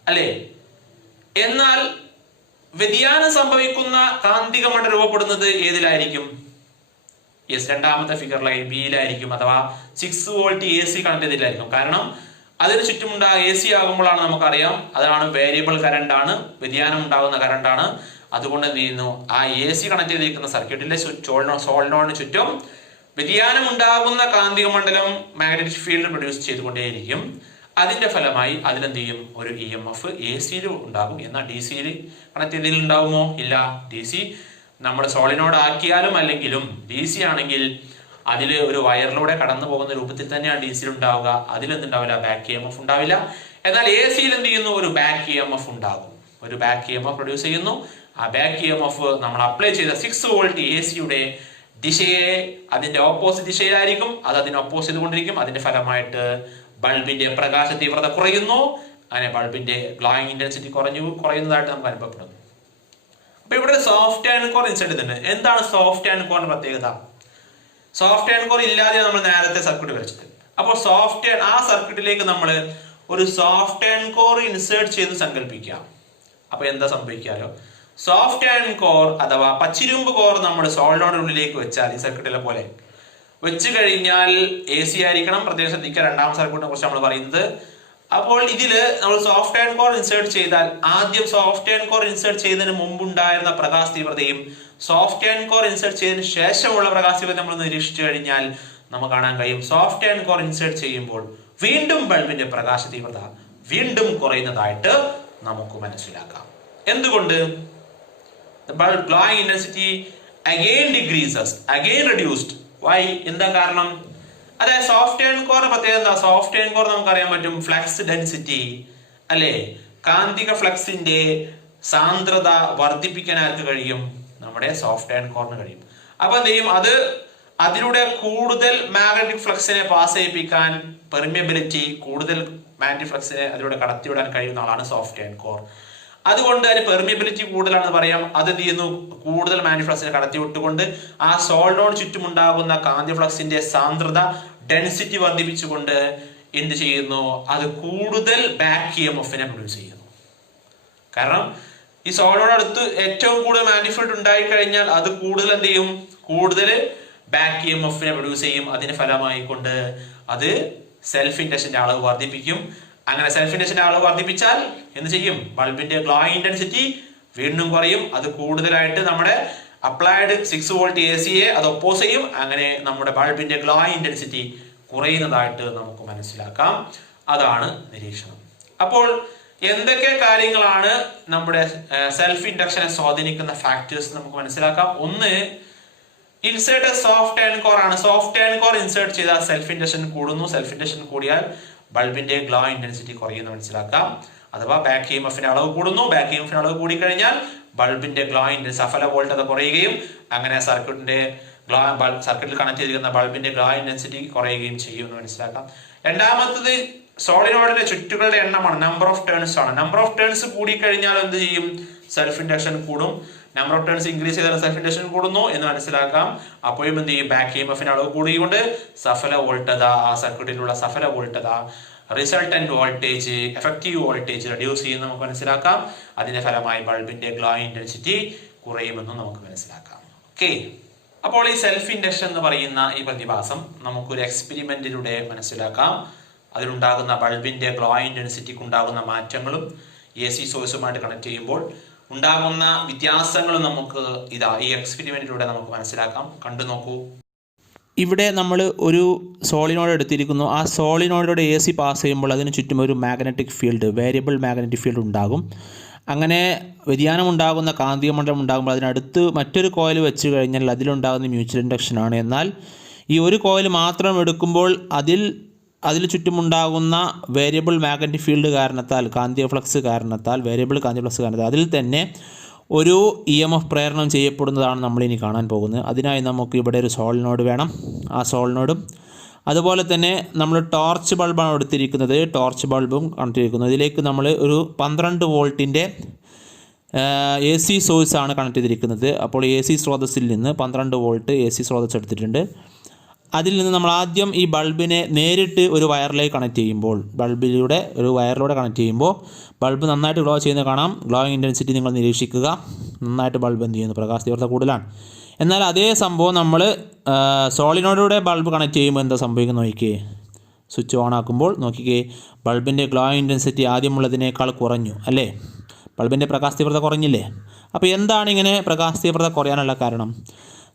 അല്ലേ? എന്നാൽ വ്യതിയാനം സംഭവിക്കുന്ന കാന്തിക മണ്ഡലം രൂപപ്പെടുന്നത് ഏതിലായിരിക്കും? യെസ്, രണ്ടാമത്തെ ഫിഗറിലായി ബിയിലായിരിക്കും, അഥവാ 6 വോൾട്ട് AC കണക്ട് ചെയ്തില്ലായിരിക്കും. കാരണം അതിന് ചുറ്റുമുണ്ട AC ആകുമ്പോഴാണ് നമുക്കറിയാം അതാണ് വേരിയബിൾ കറണ്ട് ആണ്, വ്യതിയാനം ഉണ്ടാകുന്ന കറണ്ട് ആണ്. അതുകൊണ്ട് എന്ത് ചെയ്യുന്നു? ആ AC കണക്ട് ചെയ്തിരിക്കുന്ന സർക്യൂട്ടിലെ സോളിനോഡിന് ചുറ്റും വ്യതിയാനം ഉണ്ടാകുന്ന കാന്തിക മണ്ഡലം മാഗ്നറ്റിക് ഫീൽഡ് പ്രൊഡ്യൂസ് ചെയ്തുകൊണ്ടേയിരിക്കും. അതിന്റെ ഫലമായി അതിലെന്ത് ചെയ്യും, ഒരു EMF AC ഉണ്ടാകും. എന്നാൽ DC കണക്ട് ചെയ്തതിൽ ഉണ്ടാകുമോ? ഇല്ല. DC നമ്മൾ സോളിനോഡ് ആക്കിയാലും അല്ലെങ്കിലും DC ആണെങ്കിൽ അതിൽ ഒരു വയറിലൂടെ കടന്നു പോകുന്ന രൂപത്തിൽ തന്നെയാണ് DC ഉണ്ടാവുക. അതിലെന്തുണ്ടാവില്ല, ബാക്ക് EMF ഉണ്ടാവില്ല. എന്നാൽ AC എന്ത് ചെയ്യുന്നു, ഒരു ബാക്ക് EMF ഉണ്ടാകും. ഒരു ബാക്ക് EMF പ്രൊഡ്യൂസ് ചെയ്യുന്നു. ആ ബാക്ക് EMF നമ്മൾ അപ്ലൈ ചെയ്ത 6 വോൾട്ട് AC ദിശയെ അതിന്റെ ഓപ്പോസിറ്റ് ദിശയിലായിരിക്കും. അത് അതിനെ ഓപ്പോസ് ചെയ്തുകൊണ്ടിരിക്കും. അതിന്റെ ഫലമായിട്ട് ബൾബിന്റെ പ്രകാശ തീവ്രത കുറയുന്നു. അങ്ങനെ ബൾബിന്റെ ഗ്ലോയിങ് ഇന്റൻസിറ്റി കുറയുന്നതായിട്ട് നമുക്ക് അനുഭവപ്പെടുന്നു. അപ്പൊ ഇവിടെ സോഫ്റ്റ് അയൺ കോർ ഇൻസിഡന്റ് തന്നെ. എന്താണ് സോഫ്റ്റ് അയൺ കോറിന്റെ പ്രത്യേകത? സോഫ്റ്റ് അയൺ കോർ ഇല്ലാതെ നമ്മൾ നേരത്തെ സർക്യൂട്ട് വരച്ചത്. അപ്പോൾ ആ സർക്യൂട്ടിലേക്ക് നമ്മൾ ഒരു സോഫ്റ്റ് അയൺ കോർ ഇൻസേർട്ട് ചെയ്ത് സങ്കല്പിക്കാം. അപ്പൊ എന്താ സംഭവിക്കാലോ, സോഫ്റ്റ് അയൺ കോർ അഥവാ പച്ചിരുമ്പ് കോർ നമ്മൾ സോളിനോഡ് ഉള്ളിലേക്ക് വെച്ചാൽ ഈ സർക്യൂട്ടിലെ പോലെ വെച്ച് കഴിഞ്ഞാൽ AC ആയിരിക്കണം. പ്രത്യേകം ശ്രദ്ധിക്കുക, രണ്ടാമത്തെ സർക്യൂട്ടിനെ കുറിച്ച് നമ്മൾ പറയുന്നത്. അപ്പോൾ ഇതില് നമ്മൾ സോഫ്റ്റ് അയൺ കോർ ഇൻസേർട്ട് ചെയ്താൽ ആദ്യം സോഫ്റ്റ് അയൺ കോർ ഇൻസേർട്ട് ചെയ്തതിന് മുമ്പുണ്ടായിരുന്ന പ്രകാശ തീവ്രതയും സോഫ്റ്റ് അയൺ കോർ ഇൻസേർട്ട് ചെയ്തതിന് ശേഷമുള്ള പ്രകാശ തീവ്രത നമ്മൾ നിരീക്ഷിച്ചു കഴിഞ്ഞാൽ നമുക്ക് കാണാൻ കഴിയും സോഫ്റ്റ് അയൺ കോർ ഇൻസേർട്ട് ചെയ്യുമ്പോൾ വീണ്ടും ബൾബിന്റെ പ്രകാശ തീവ്രത വീണ്ടും കുറയുന്നതായിട്ട് നമുക്ക് മനസ്സിലാക്കാം. എന്തുകൊണ്ട്? The bulb glowing intensity again decreases, again reduced. Why? എന്താ കാരണം? അതായത് സോഫ്റ്റ് അയൺ കോർ പ്രത്യേകത എന്താ? സോഫ്റ്റ് അയൺ കോർ നമുക്കറിയാൻ പറ്റും ഫ്ലക്സ് ഡെൻസിറ്റി അല്ലെ, കാന്തിക ഫ്ലക്സിന്റെ സാന്ദ്രത വർദ്ധിപ്പിക്കാൻ ആർക്ക് കഴിയും? നമ്മുടെ സോഫ്റ്റ് അയൺ കോറിന് കഴിയും. അപ്പൊ എന്ത് ചെയ്യും, അതിലൂടെ കൂടുതൽ മാഗ്നറ്റിക് ഫ്ലക്സിനെ പാസ് ചെയ്യിപ്പിക്കാൻ, പെർമിയബിലിറ്റി കൂടുതൽ മാഗ്നറ്റിക് ഫ്ലക്സിനെ അതിലൂടെ കടത്തിവിടാൻ കഴിയുന്ന ആളാണ് സോഫ്റ്റ് അയൺ കോർ. അതുകൊണ്ട് അതിന് പെർമിയബിലിറ്റി കൂടുതലാണെന്ന് പറയാം. അത് എന്ത് ചെയ്യുന്നു, കൂടുതൽ മാഗ്നറ്റിക് ഫ്ലക്സിനെ കടത്തിവിട്ടുകൊണ്ട് ആ സോളിനോട് ചുറ്റുമുണ്ടാകുന്ന കാന്തിക ഫ്ലക്സിന്റെ സാന്ദ്രത ഡെൻസിറ്റി വർദ്ധിപ്പിച്ചുകൊണ്ട് എന്ത് ചെയ്യുന്നു, അത് കൂടുതൽ ബാക്ക് EMF-നെ പ്രൊഡ്യൂസ് ചെയ്യുന്നു. കാരണം ഈ സോളിനോട് അടുത്ത് ഏറ്റവും കൂടുതൽ മാഗ്നറ്റിക് ഫീൽഡ് ഉണ്ടായി കഴിഞ്ഞാൽ അത് കൂടുതൽ എന്ത് ചെയ്യും, കൂടുതൽ ബാക്ക് EMF-നെ പ്രൊഡ്യൂസ് ചെയ്യും. അതിന് ഫലമായിക്കൊണ്ട് അത് സെൽഫ് ഇൻഡക്ഷന്റെ അളവ് വർദ്ധിപ്പിക്കും. അങ്ങനെ സെൽഫ് ഇൻഡക്ഷന്റെ അളവ് വർദ്ധിപ്പിച്ചാൽ എന്ത് ചെയ്യും, ബൾബിന്റെ ഗ്ലോയിങ് ഇന്റൻസിറ്റി വീണ്ടും കുറയും. അത് കൂടുതലായിട്ട് നമ്മുടെ അപ്ലൈഡ് 6 വോൾട്ട് AC-യെ അത് ഒപ്പോസ് ചെയ്യും. അങ്ങനെ നമ്മുടെ ബൾബിന്റെ ഗ്ലോയിങ് ഇന്റൻസിറ്റി കുറയുന്നതായിട്ട് നമുക്ക് മനസ്സിലാക്കാം. അതാണ് നിരീക്ഷണം. അപ്പോൾ എന്തൊക്കെ കാര്യങ്ങളാണ് നമ്മുടെ സെൽഫ് ഇൻഡക്ഷനെ സ്വാധീനിക്കുന്ന ഫാക്ടേഴ്സ് നമുക്ക് മനസ്സിലാക്കാം. ഒന്ന്, ഇൻസേർട്ട് സോഫ്റ്റ് അയൺ കോർ ആണ്. സോഫ്റ്റ് അയൺ കോർ ഇൻസേർട്ട് ചെയ്താൽ സെൽഫ് ഇൻഡക്ഷൻ കൂടുന്നു. സെൽഫ് ഇൻഡക്ഷൻ കൂടിയാൽ ബൾബിന്റെ ഗ്ലോയിങ് ഇന്റൻസിറ്റി കുറയുന്നു മനസ്സിലാക്കാം. അഥവാ ബാക്ക് EMF-ന്റെ അളവ് കൂടുന്നു. ബാക്ക് EMF-ന്റെ അളവ് കൂടിക്കഴിഞ്ഞാൽ ബൾബിന്റെ ഗ്ലോയിങ് സഫല വോൾട്ടത കുറയുകയും അങ്ങനെ സർക്യൂട്ടിൽ കണക്ട് ചെയ്തിരിക്കുന്ന ബൾബിന്റെ ഗ്ലോയിങ് ഇന്റൻസിറ്റി കുറയുകയും ചെയ്യുമെന്ന് മനസ്സിലാക്കാം. രണ്ടാമത്തത് സോളിനോഡിന്റെ ചുറ്റുകളുടെ എണ്ണമാണ്, നമ്പർ ഓഫ് ടേൺസ് ആണ്. നമ്പർ ഓഫ് ടേൺസ് കൂടിക്കഴിഞ്ഞാൽ എന്ത് ചെയ്യും, സെൽഫ് ഇൻഡക്ഷൻ കൂടും. നമ്പർ ഓഫ് ടേൺസ് ഇൻക്രീസ് ചെയ്താൽ സെൽഫ് ഇൻഡക്ഷൻ കൂടുന്നു എന്ന് മനസ്സിലാക്കാം. അപ്പോഴും എന്ത് ചെയ്യും, ബാക്ക് EMF-ന്റെ അളവ് കൂടിയുകൊണ്ട് സഫല വോൾട്ടത, ആ സർക്യൂട്ടിലുള്ള സഫല വോൾട്ടത, resultant voltage, effective voltage reduce ചെയ്യുന്ന നമുക്ക് മനസ്സിലാക്കാം. അതിന്റെ ഫലമായി ബൾബിന്റെ ഗ്ലോയിങ് ഇന്റൻസിറ്റി കുറയുമെന്നും നമുക്ക് മനസ്സിലാക്കാം. ഓക്കെ, അപ്പോൾ ഈ സെൽഫ് ഇൻഡക്ഷൻ എന്ന് പറയുന്ന ഈ പ്രതിഭാസം നമുക്കൊരു എക്സ്പെരിമെന്റിലൂടെ മനസ്സിലാക്കാം. അതിലുണ്ടാകുന്ന ബൾബിന്റെ ഗ്ലോയിങ് ഇന്റൻസിറ്റിക്ക് ഉണ്ടാകുന്ന മാറ്റങ്ങളും AC സോഴ്സുമായിട്ട് കണക്ട് ചെയ്യുമ്പോൾ ഉണ്ടാകുന്ന വ്യത്യാസങ്ങളും നമുക്ക് ഈ എക്സ്പെരിമെന്റിലൂടെ നമുക്ക് മനസ്സിലാക്കാം. കണ്ടു നോക്കൂ. ഇവിടെ നമ്മൾ ഒരു സോളിനോഡ് എടുത്തിരിക്കുന്നു. ആ സോളിനോഡിലൂടെ AC പാസ് ചെയ്യുമ്പോൾ അതിന് ചുറ്റും ഒരു magnetic field, variable magnetic field ഉണ്ടാകും. അങ്ങനെ വ്യതിയാനം ഉണ്ടാകുന്ന കാന്തിക മണ്ഡലം ഉണ്ടാകുമ്പോൾ അതിനടുത്ത് മറ്റൊരു കോയിൽ വെച്ച് കഴിഞ്ഞാൽ അതിലുണ്ടാകുന്ന മ്യൂച്വൽ ഇൻഡക്ഷനാണ്. എന്നാൽ ഈ ഒരു കോയിൽ മാത്രം എടുക്കുമ്പോൾ അതിൽ ചുറ്റുമുണ്ടാകുന്ന വേരിയബിൾ മാഗ്നറ്റിക് ഫീൽഡ് കാരണത്താൽ, കാന്തിക ഫ്ലക്സ് കാരണത്താൽ, വേരിയബിൾ കാന്തിക ഫ്ലക്സ് കാരണത്താൽ അതിൽ തന്നെ ഒരു EMF പ്രേരണം ചെയ്യപ്പെടുന്നതാണ് നമ്മളിനി കാണാൻ പോകുന്നത്. അതിനായി നമുക്ക് ഇവിടെ ഒരു സോളിനോഡ് വേണം. ആ സോളിനോഡും അതുപോലെ തന്നെ നമ്മൾ ടോർച്ച് ബൾബാണ് എടുത്തിരിക്കുന്നത്. ടോർച്ച് ബൾബും കണക്ട് ഇതിലേക്ക് നമ്മൾ ഒരു 12 വോൾട്ടിൻ്റെ AC സോഴ്സാണ് കണക്ട് ചെയ്തിരിക്കുന്നത്. അപ്പോൾ AC സ്രോതസ്സിൽ നിന്ന് 12 വോൾട്ട് AC സ്രോതസ് എടുത്തിട്ടുണ്ട്. അതിൽ നിന്ന് നമ്മൾ ആദ്യം ഈ ബൾബിനെ നേരിട്ട് ഒരു വയറിലേക്ക് കണക്ട് ചെയ്യുമ്പോൾ, ബൾബിലൂടെ ഒരു വയറിലൂടെ കണക്ട് ചെയ്യുമ്പോൾ ബൾബ് നന്നായിട്ട് ഗ്ലോ ചെയ്യുന്നത് കാണാം. ഗ്ലോയിങ് ഇൻറ്റൻസിറ്റി നിങ്ങൾ നിരീക്ഷിക്കുക. നന്നായിട്ട് ബൾബ് എന്ത് ചെയ്യുന്നു, പ്രകാശ തീവ്രത കൂടുതലാണ്. എന്നാൽ അതേ സംഭവം നമ്മൾ സോളിനോഡിലൂടെ ബൾബ് കണക്ട് ചെയ്യുമ്പോൾ എന്താ സംഭവിക്കുന്നത് നോക്കിക്കേ. സ്വിച്ച് ഓൺ ആക്കുമ്പോൾ നോക്കിക്കേ, ബൾബിൻ്റെ ഗ്ലോയിങ് ഇൻറ്റൻസിറ്റി ആദ്യമുള്ളതിനേക്കാൾ കുറഞ്ഞു അല്ലേ? ബൾബിൻ്റെ പ്രകാശ തീവ്രത കുറഞ്ഞില്ലേ? അപ്പോൾ എന്താണ് ഇങ്ങനെ പ്രകാശ തീവ്രത കുറയാനുള്ള കാരണം?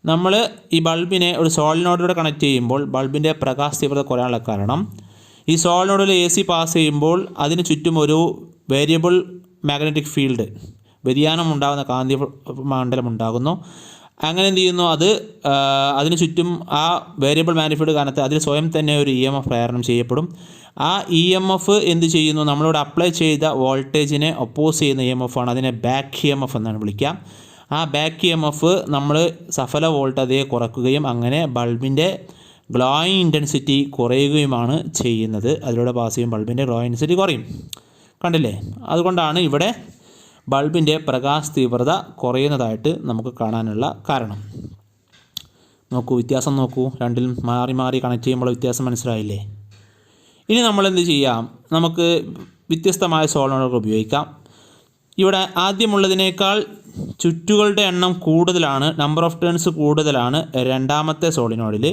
നമ്മൾ ഈ ബൾബിനെ ഒരു സോളിനോഡിലൂടെ കണക്ട് ചെയ്യുമ്പോൾ ബൾബിൻ്റെ പ്രകാശ തീവ്രത കുറയാനുള്ള കാരണം ഈ സോളിനോഡിൽ AC പാസ് ചെയ്യുമ്പോൾ അതിന് ചുറ്റും ഒരു വേരിയബിൾ മാഗ്നറ്റിക് ഫീൽഡ്, വ്യതിയാനം ഉണ്ടാകുന്ന കാന്തിക മണ്ഡലം ഉണ്ടാകുന്നു. അങ്ങനെ എന്ത് ചെയ്യുന്നു, അതിന് ചുറ്റും ആ വേരിയബിൾ മാഗ്നറ്റിക് ഫീൽഡ് കാരണത്താൽ അതിൽ സ്വയം തന്നെ ഒരു EMF പ്രേരണം ചെയ്യപ്പെടും. ആ EMF എന്ത് ചെയ്യുന്നു, നമ്മളിവിടെ അപ്ലൈ ചെയ്ത വോൾട്ടേജിനെ ഒപ്പോസ് ചെയ്യുന്ന EMF ആണ്. അതിനെ ബാക്ക് EMF എന്നാണ് വിളിക്കാം. ആ ബാക്ക് EMF നമ്മൾ സഫല വോൾട്ടേജ് കുറയ്ക്കുകയും അങ്ങനെ ബൾബിൻ്റെ ഗ്ലോയിങ് ഇൻറ്റൻസിറ്റി കുറയുകയുമാണ് ചെയ്യുന്നത്. അതിലൂടെ പാസ് ചെയ്യും ബൾബിൻ്റെ ഗ്ലോയിങ് ഇൻറ്റൻസിറ്റി കുറയും. കണ്ടില്ലേ? അതുകൊണ്ടാണ് ഇവിടെ ബൾബിൻ്റെ പ്രകാശ തീവ്രത കുറയുന്നതായിട്ട് നമുക്ക് കാണാനുള്ള കാരണം. നോക്കൂ, വ്യത്യാസം നോക്കൂ, രണ്ടിലും മാറി മാറി കണക്ട് ചെയ്യുമ്പോൾ വ്യത്യാസം മനസ്സിലായില്ലേ? ഇനി നമ്മൾ എന്ത് ചെയ്യാം, നമുക്ക് വ്യത്യസ്തമായ സോളിനോയിഡുകൾ ഉപയോഗിക്കാം. ഇവിടെ ആദ്യമുള്ളതിനേക്കാൾ ചുറ്റുകളുടെ എണ്ണം കൂടുതലാണ്, നമ്പർ ഓഫ് ടേൺസ് കൂടുതലാണ് രണ്ടാമത്തെ സോളിനോയിഡിൽ.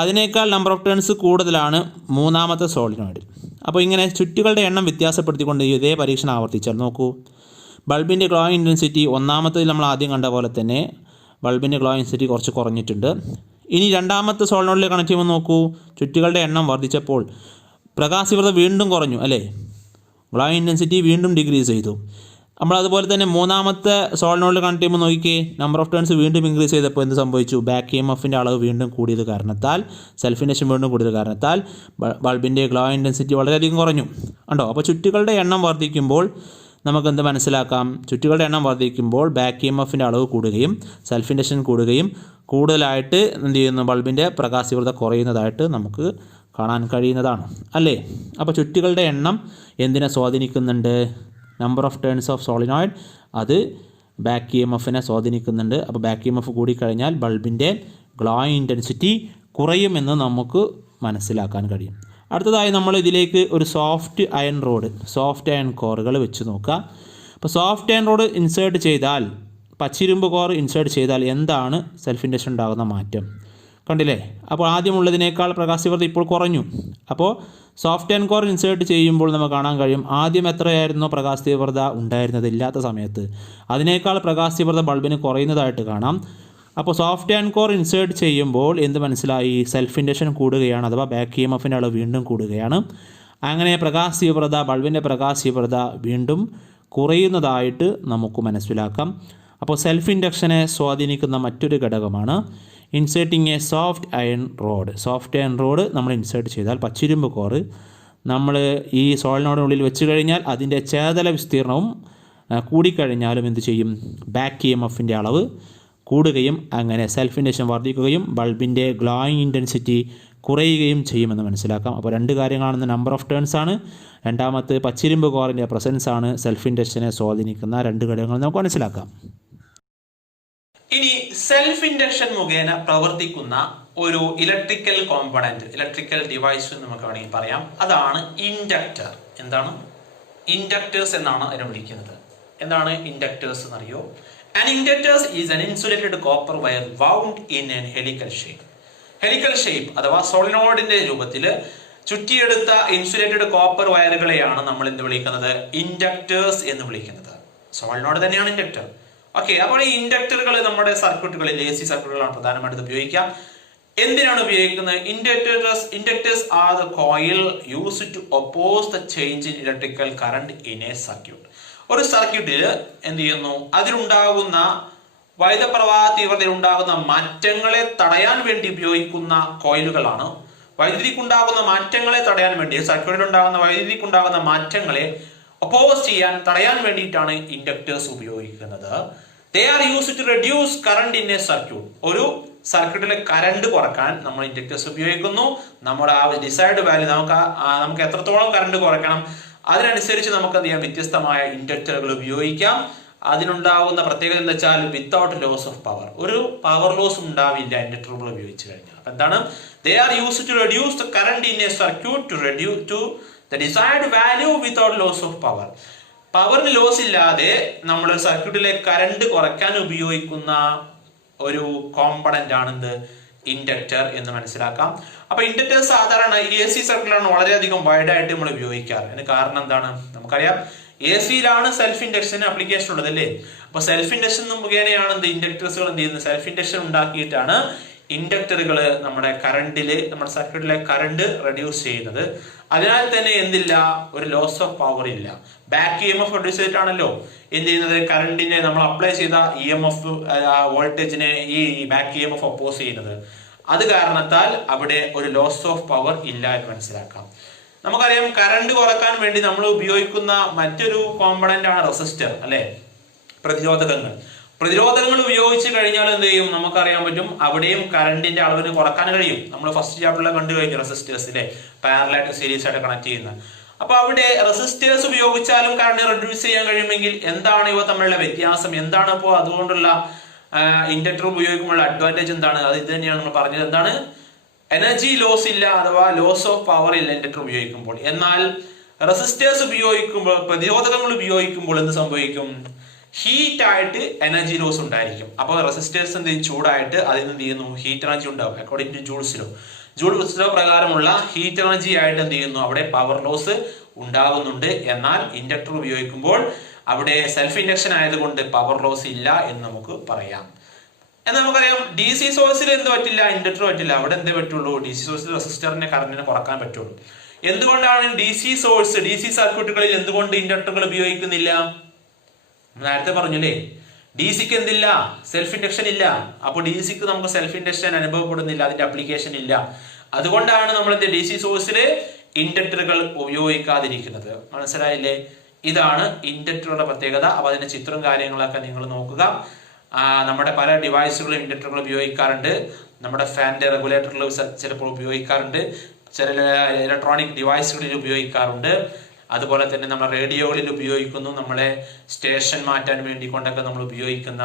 അതിനേക്കാൾ നമ്പർ ഓഫ് ടേൺസ് കൂടുതലാണ് മൂന്നാമത്തെ സോളിനോയിഡിൽ. അപ്പോൾ ഇങ്ങനെ ചുറ്റുകളുടെ എണ്ണം വ്യത്യാസപ്പെടുത്തിക്കൊണ്ട് ഇതേ പരീക്ഷണം ആവർത്തിച്ചാൽ നോക്കൂ, ബൾബിൻ്റെ ഗ്ലോയിങ് ഇൻറ്റൻസിറ്റി ഒന്നാമത്തേതിൽ നമ്മൾ ആദ്യം കണ്ട പോലെ തന്നെ ബൾബിൻ്റെ ഗ്ലോയിങ് ഇൻറ്റൻസിറ്റി കുറച്ച് കുറഞ്ഞിട്ടുണ്ട്. ഇനി രണ്ടാമത്തെ സോളിനോയിഡിൽ കണക്ട് ചെയ്യുമ്പോൾ നോക്കൂ, ചുറ്റുകളുടെ എണ്ണം വർദ്ധിച്ചപ്പോൾ പ്രകാശതീവ്രത വീണ്ടും കുറഞ്ഞു അല്ലേ? ഗ്ലോയിങ് ഇൻറ്റൻസിറ്റി വീണ്ടും ഡിക്രീസ് ചെയ്തു. നമ്മൾ അതുപോലെ തന്നെ മൂന്നാമത്തെ സോളിനോയിഡിൽ കണക്ട് ചെയ്യുമ്പോൾ നോക്കിക്കേ, നമ്പർ ഓഫ് ടേൺസ് വീണ്ടും ഇൻക്രീസ് ചെയ്തപ്പോൾ എന്ത് സംഭവിച്ചു? ബാക്ക് EMFൻ്റെ അളവ് വീണ്ടും കൂടിയത് കാരണത്താൽ, സെൽഫ് ഇൻഡക്ഷൻ വീണ്ടും കൂടിയത് കാരണത്താൽ ബൾബിൻ്റെ ഗ്ലോയിങ് ഇൻറ്റൻസിറ്റി വളരെയധികം കുറഞ്ഞു. ഉണ്ടോ? അപ്പോൾ ചുറ്റുകളുടെ എണ്ണം വർദ്ധിക്കുമ്പോൾ നമുക്ക് എന്ത് മനസ്സിലാക്കാം? ചുറ്റുകളുടെ എണ്ണം വർദ്ധിക്കുമ്പോൾ ബാക്ക് EMFൻ്റെ അളവ് കൂടുകയും സെൽഫ് ഇൻഡക്ഷൻ കൂടുകയും കൂടുതലായിട്ട് എന്ത് ചെയ്യുന്നു, ബൾബിൻ്റെ പ്രകാശ തീവ്രത കുറയുന്നതായിട്ട് നമുക്ക് കാണാൻ കഴിയുന്നതാണ് അല്ലേ? അപ്പോൾ ചുറ്റുകളുടെ എണ്ണം എന്തിനെ സ്വാധീനിക്കുന്നുണ്ട്? Number of turns of solenoid അത് ബാക്ക് EMFനെ സ്വാധീനിക്കുന്നുണ്ട്. അപ്പോൾ ബാക്ക് EMF കൂടിക്കഴിഞ്ഞാൽ ബൾബിൻ്റെ ഗ്ലോയിങ് ഇൻറ്റൻസിറ്റി കുറയുമെന്ന് നമുക്ക് മനസ്സിലാക്കാൻ കഴിയും. അടുത്തതായി നമ്മൾ ഇതിലേക്ക് ഒരു സോഫ്റ്റ് അയൺ കോറുകൾ വെച്ച് നോക്കുക. അപ്പോൾ സോഫ്റ്റ് അയൺ റോഡ് ഇൻസേർട്ട് ചെയ്താൽ, പച്ചിരുമ്പ് കോർ ഇൻസേർട്ട് ചെയ്താൽ എന്താണ് സെൽഫ് ഇൻഡക്ഷൻ ഉണ്ടാകുന്ന മാറ്റം? കണ്ടില്ലേ? അപ്പോൾ ആദ്യമുള്ളതിനേക്കാൾ പ്രകാശ തീവ്രത ഇപ്പോൾ കുറഞ്ഞു. അപ്പോൾ സോഫ്റ്റ് അയൺ കോർ ഇൻസേർട്ട് ചെയ്യുമ്പോൾ നമുക്ക് കാണാൻ കഴിയും, ആദ്യം എത്രയായിരുന്നോ പ്രകാശ തീവ്രത ഉണ്ടായിരുന്നത് ഇല്ലാത്ത സമയത്ത്, അതിനേക്കാൾ പ്രകാശ തീവ്രത ബൾബിന് കുറയുന്നതായിട്ട് കാണാം. അപ്പോൾ സോഫ്റ്റ് അയൺ കോർ ഇൻസേർട്ട് ചെയ്യുമ്പോൾ എന്ത് മനസ്സിലായി? സെൽഫ് ഇൻഡക്ഷൻ കൂടുകയാണ്, അഥവാ ബാക്ക് EMFൻ്റെ അളവ് വീണ്ടും കൂടുകയാണ്. അങ്ങനെ പ്രകാശ തീവ്രത, ബൾബിൻ്റെ പ്രകാശ തീവ്രത വീണ്ടും കുറയുന്നതായിട്ട് നമുക്ക് മനസ്സിലാക്കാം. അപ്പോൾ സെൽഫ് ഇൻഡക്ഷനെ സ്വാധീനിക്കുന്ന മറ്റൊരു ഘടകമാണ് inserting A soft iron road നമ്മൾ ഇൻസേർട്ട് ചെയ്താൽ, പച്ചിരുമ്പ് കോറ് നമ്മൾ ഈ സോളിനോഡിനുള്ളിൽ വെച്ച് കഴിഞ്ഞാൽ അതിൻ്റെ ചേതല വിസ്തീർണവും കൂടിക്കഴിഞ്ഞാലും എന്ത് ചെയ്യും? ബാക്ക് EMFൻ്റെ അളവ് കൂടുകയും അങ്ങനെ സെൽഫ് ഇൻഡക്ഷൻ വർദ്ധിക്കുകയും ബൾബിൻ്റെ ഗ്ലോയിങ് ഇൻറ്റൻസിറ്റി കുറയുകയും ചെയ്യുമെന്ന് മനസ്സിലാക്കാം. അപ്പോൾ രണ്ട് കാര്യങ്ങളാണെന്ന്, നമ്പർ ഓഫ് ടേൺസ് ആണ്, രണ്ടാമത്തെ പച്ചിരുമ്പ് കോറിൻ്റെ പ്രസൻസ് ആണ് സെൽഫ് ഇൻഡക്ഷനെ സ്വാധീനിക്കുന്ന രണ്ട് ഘടകങ്ങൾ നമുക്ക് മനസ്സിലാക്കാം. ഇനി സെൽഫ് ഇൻഡക്ഷൻ മുഖേന പ്രവർത്തിക്കുന്ന ഒരു ഇലക്ട്രിക്കൽ കോമ്പണന്റ്, ഇലക്ട്രിക്കൽ ഡിവൈസ് എന്ന് നമുക്ക് വേണമെങ്കിൽ പറയാം, അതാണ് ഇൻഡക്ടർ. എന്താണ്? ഇൻഡക്ടേഴ്സ് എന്നാണ് അതിനെ വിളിക്കുന്നത്. എന്താണ് ഇൻഡക്ടേഴ്സ് എന്നറിയോ? An inductor is an insulated copper wire wound in an helical shape. Helical shape അഥവാ സോളിനോയിഡിന്റെ രൂപത്തിൽ ചുറ്റിയെടുത്ത ഇൻസുലേറ്റഡ് കോപ്പർ വയറുകളെയാണ് നമ്മൾ എന്ത് വിളിക്കുന്നത്? ഇൻഡക്ടേഴ്സ് എന്ന് വിളിക്കുന്നത്. സോളിനോയിഡ് തന്നെയാണ് ഇൻഡക്ടർ. ഓക്കെ, അപ്പോൾ ഈ ഇൻഡക്ടറുകൾ നമ്മുടെ സർക്യൂട്ടുകളിൽ, AC സർക്യൂട്ടുകളാണ് പ്രധാനമായിട്ട് ഉപയോഗിക്കാം. എന്തിനാണ് ഉപയോഗിക്കുന്നത്? Inductors are the coil used to oppose the change in electrical current in a circuit. ഒരു സർക്യൂട്ടിൽ എന്ത് ചെയ്യുന്നു? അതിലുണ്ടാകുന്ന വൈദ്യുതപ്രവാഹ തീവ്രതയിൽ ഉണ്ടാകുന്ന മാറ്റങ്ങളെ തടയാൻ വേണ്ടി ഉപയോഗിക്കുന്ന കോയിലുകളാണ്. വൈദ്യുതിക്കുണ്ടാകുന്ന മാറ്റങ്ങളെ തടയാൻ വേണ്ടി, സർക്യൂട്ടിൽ ഉണ്ടാകുന്ന വൈദ്യുതിക്കുണ്ടാകുന്ന മാറ്റങ്ങളെ ഒപ്പോസ് ചെയ്യാൻ, തടയാൻ വേണ്ടിയിട്ടാണ് ഇൻഡക്ടേഴ്സ് ഉപയോഗിക്കുന്നത്. They are used to reduce current in a circuit. ഒരു സർക്യൂട്ടിലെ കറണ്ട് കുറക്കാൻ നമ്മൾ ഇൻഡക്ടേഴ്സ് ഉപയോഗിക്കുന്നു. നമ്മുടെ ആ ഡിസൈഡ് വാല്യൂ നമുക്ക് എത്രത്തോളം കറണ്ട് കുറയ്ക്കണം അതിനനുസരിച്ച് നമുക്ക് എന്ത് ചെയ്യാം? വ്യത്യസ്തമായ ഇൻഡക്ടറുകൾ ഉപയോഗിക്കാം. അതിനുണ്ടാകുന്ന പ്രത്യേകത എന്താ വെച്ചാൽ വിത്തൗട്ട് ലോസ് ഓഫ് പവർ, ഒരു പവർ ലോസ് ഉണ്ടാവില്ല ഇൻഡക്ടറുകൾ ഉപയോഗിച്ച് കഴിഞ്ഞാൽ. അപ്പൊ എന്താണ്? They are used to reduce the current in a circuit to the desired value without loss of power. പവറിന് ലോസ് ഇല്ലാതെ നമ്മൾ സർക്യൂട്ടിലെ കറണ്ട് കുറയ്ക്കാൻ ഉപയോഗിക്കുന്ന ഒരു കോമ്പണന്റ് ആണെന്ത്? ഇൻഡക്ടർ എന്ന് മനസ്സിലാക്കാം. അപ്പൊ ഇൻഡക്ടർ സാധാരണ AC സർക്യൂട്ടിലാണ് വളരെയധികം വൈഡായിട്ട് നമ്മൾ ഉപയോഗിക്കാറ്. അതിന് കാരണം എന്താണ്? നമുക്കറിയാം, AC-യിലാണ് സെൽഫ് ഇൻഡക്ഷൻ ആപ്ലിക്കേഷൻ ഉള്ളത് അല്ലേ? അപ്പൊ സെൽഫ് ഇൻഡക്ഷൻ മുഖേനയാണ് ഇൻഡക്ടേഴ്സുകൾ എന്ത് ചെയ്യുന്നത്? സെൽഫ് ഇൻഡക്ഷൻ ഉണ്ടാക്കിയിട്ടാണ് ഇൻഡക്ടറുകൾ നമ്മുടെ നമ്മുടെ സർക്യൂട്ടിലെ കറണ്ട് റെഡ്യൂസ് ചെയ്യുന്നത്. അതിനാൽ തന്നെ എന്തില്ല, ഒരു ലോസ് ഓഫ് പവർ ഇല്ല. ബാക്ക് EMF പ്രൊഡ്യൂസ് ചെയ്തിട്ടാണല്ലോ എന്ത് ചെയ്യുന്നത്, കറണ്ടിനെ നമ്മൾ അപ്ലൈ ചെയ്ത EMF വോൾട്ടേജിനെ ഈ ബാക്ക് EMF ഒപ്പോസ് ചെയ്യുന്നത്. അത് കാരണത്താൽ അവിടെ ഒരു ലോസ് ഓഫ് പവർ ഇല്ല എന്ന് മനസ്സിലാക്കാം. നമുക്കറിയാം കറണ്ട് കുറക്കാൻ വേണ്ടി നമ്മൾ ഉപയോഗിക്കുന്ന മറ്റൊരു കോമ്പണന്റ് ആണ് റെസിസ്റ്റർ, അല്ലെ, പ്രതിരോധകങ്ങൾ ഉപയോഗിച്ച് കഴിഞ്ഞാൽ എന്ത് ചെയ്യും, നമുക്കറിയാൻ പറ്റും അവിടെയും കറണ്ടിന്റെ അളവിന് കുറക്കാൻ കഴിയും. നമ്മൾ ഫസ്റ്റ് ചാപ്റ്ററിൽ കണ്ടു കഴിഞ്ഞു റെസിസ്റ്റേഴ്സിലെ പാരലൽ സീരീസ് ആയിട്ട് കണക്ട് ചെയ്യുന്ന. അപ്പൊ അവിടെ റെസിസ്റ്റേഴ്സ് ഉപയോഗിച്ചാലും കറണ്ട് റെഡ്യൂസ് ചെയ്യാൻ കഴിയുമെങ്കിൽ എന്താണ് ഇവ തമ്മിലുള്ള വ്യത്യാസം, എന്താണ് അപ്പോൾ അതുകൊണ്ടുള്ള ഇൻഡക്ടർ ഉപയോഗിക്കുമ്പോൾ അഡ്വാൻറ്റേജ് എന്താണ്? അത് ഇത് തന്നെയാണ് നമ്മൾ പറഞ്ഞത്. എന്താണ്, എനർജി ലോസ് ഇല്ല, അഥവാ ലോസ് ഓഫ് പവർ ഇല്ല ഇൻഡക്ടർ ഉപയോഗിക്കുമ്പോൾ. എന്നാൽ റെസിസ്റ്റേഴ്സ് ഉപയോഗിക്കുമ്പോൾ, പ്രതിരോധകങ്ങൾ ഉപയോഗിക്കുമ്പോൾ എന്ത് സംഭവിക്കും, ഹീറ്റ് ആയിട്ട് എനർജി ലോസ് ഉണ്ടായിരിക്കും. അപ്പോൾ റെസിസ്റ്റേഴ്സ് എന്ത് ചെയ്യും, ചൂടായിട്ട് അതിൽ നിന്ന് എന്ത് ചെയ്യുന്നു, ഹീറ്റ് എനർജി ഉണ്ടാവും. അക്കോർഡിംഗ് ടു ജൂൾസ് ലോ പ്രകാരമുള്ള ഹീറ്റ് എനർജി ആയിട്ട് എന്ത് ചെയ്യുന്നു, അവിടെ പവർ ലോസ് ഉണ്ടാകുന്നുണ്ട്. എന്നാൽ ഇൻഡക്ടർ ഉപയോഗിക്കുമ്പോൾ അവിടെ സെൽഫ് ഇൻഡക്ഷൻ ആയതുകൊണ്ട് പവർ ലോസ് ഇല്ല എന്ന് നമുക്ക് പറയാം. എന്നാൽ നമുക്കറിയാം DC സോഴ്സിൽ എന്ത് പറ്റില്ല, ഇൻഡക്ടർ പറ്റില്ല. അവിടെ എന്തേ പറ്റുള്ളൂ, DC സോഴ്സിൽ റെസിസ്റ്ററിന്റെ കറണ്ടിനെ കുറക്കാൻ പറ്റുള്ളൂ. എന്തുകൊണ്ടാണ് DC സർക്യൂട്ടുകളിൽ എന്തുകൊണ്ട് ഇൻഡക്ടറുകൾ ഉപയോഗിക്കുന്നില്ല? നേരത്തെ പറഞ്ഞില്ലേ, DC-ക്ക് എന്തില്ല, സെൽഫ് ഇൻഡക്ഷൻ ഇല്ല. അപ്പോൾ DC-ക്ക് നമുക്ക് സെൽഫ് ഇൻഡക്ഷൻ അനുഭവപ്പെടുന്നില്ല, അതിന്റെ അപ്ലിക്കേഷൻ ഇല്ല. അതുകൊണ്ടാണ് നമ്മൾ DC സോഴ്സിൽ ഇൻഡക്ടറുകൾ ഉപയോഗിക്കാതിരിക്കുന്നത്. മനസ്സിലായില്ലേ? ഇതാണ് ഇൻഡക്ടറുടെ പ്രത്യേകത. അപ്പൊ അതിന്റെ ചിത്രവും കാര്യങ്ങളൊക്കെ നിങ്ങൾ നോക്കുക. നമ്മുടെ പല ഡിവൈസുകളും ഇൻഡക്ടറുകൾ ഉപയോഗിക്കാറുണ്ട്. നമ്മുടെ ഫാനിന്റെ റെഗുലേറ്ററിൽ ചിലപ്പോൾ ഉപയോഗിക്കാറുണ്ട്, ചില ഇലക്ട്രോണിക് ഡിവൈസുകളിൽ ഉപയോഗിക്കാറുണ്ട്. അതുപോലെ തന്നെ നമ്മൾ റേഡിയോകളിൽ ഉപയോഗിക്കുന്നു. നമ്മളെ സ്റ്റേഷൻ മാറ്റാൻ വേണ്ടി കൊണ്ടൊക്കെ നമ്മൾ ഉപയോഗിക്കുന്ന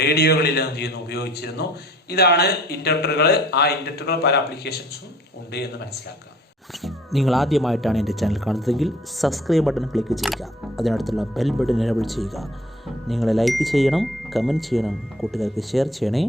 റേഡിയോകളിൽ എന്ത് ചെയ്യുന്നു, ഉപയോഗിച്ചിരുന്നു. ഇതാണ് ഇൻഡക്ടറുകൾ. ആ ഇൻഡക്ടറുകൾ പല ആപ്ലിക്കേഷൻസും ഉണ്ട് എന്ന് മനസ്സിലാക്കുക. നിങ്ങൾ ആദ്യമായിട്ടാണ് എൻ്റെ ചാനൽ കാണുന്നതെങ്കിൽ സബ്സ്ക്രൈബ് ബട്ടൺ ക്ലിക്ക് ചെയ്യുക, അതിനടുത്തുള്ള ബെൽ ബട്ടൺ എനേബിൾ ചെയ്യുക. നിങ്ങൾ ലൈക്ക് ചെയ്യണം, കമൻറ്റ് ചെയ്യണം, കൂട്ടുകാർക്ക് ഷെയർ ചെയ്യണേ.